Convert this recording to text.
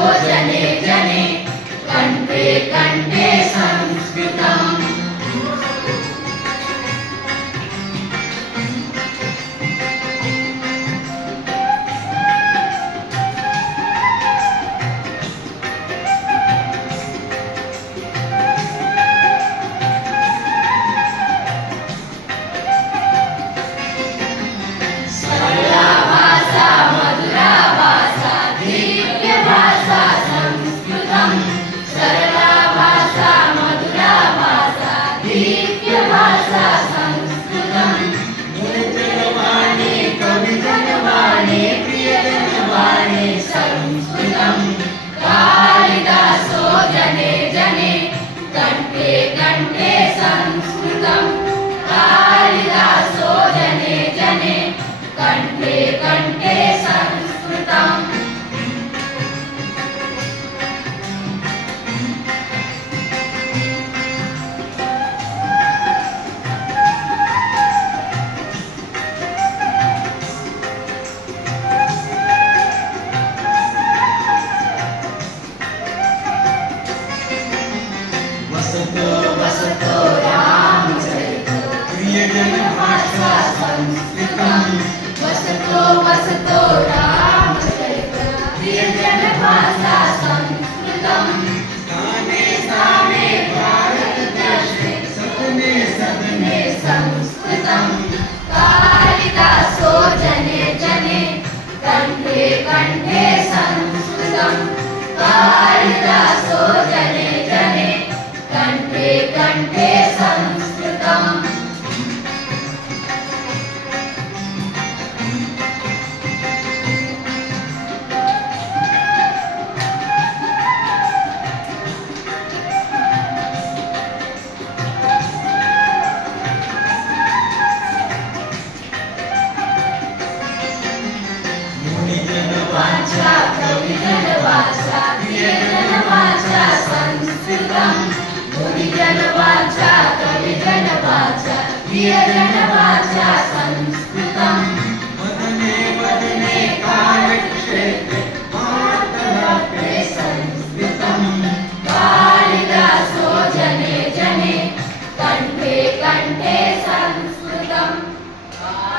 जने जने कंठे कंठे संस्कृतम्। कालिदासो जने जने कंठे कंठे संस्कृतम्। कालिदासो जने जने कंठे कंठे संस्कृतम्। वसतो रामचरितो प्रियजन भाषा संस्कृतम्। वसतो रामचरितो प्रियजन भाषा संस्कृतम्। स्थाने स्थाने भारतवर्षे सदने सदने संस्कृतम्। कालिदासो जने जने कंठे कंठे संस्कृतम्। कालिदासो जने जने कंठे कंठे संस्कृतम्। मुनिजन वाचा कविजन वाचा प्रियजन वाचा संस्कृतम्। मुनिजन वाचा कविजन वाचा प्रियजन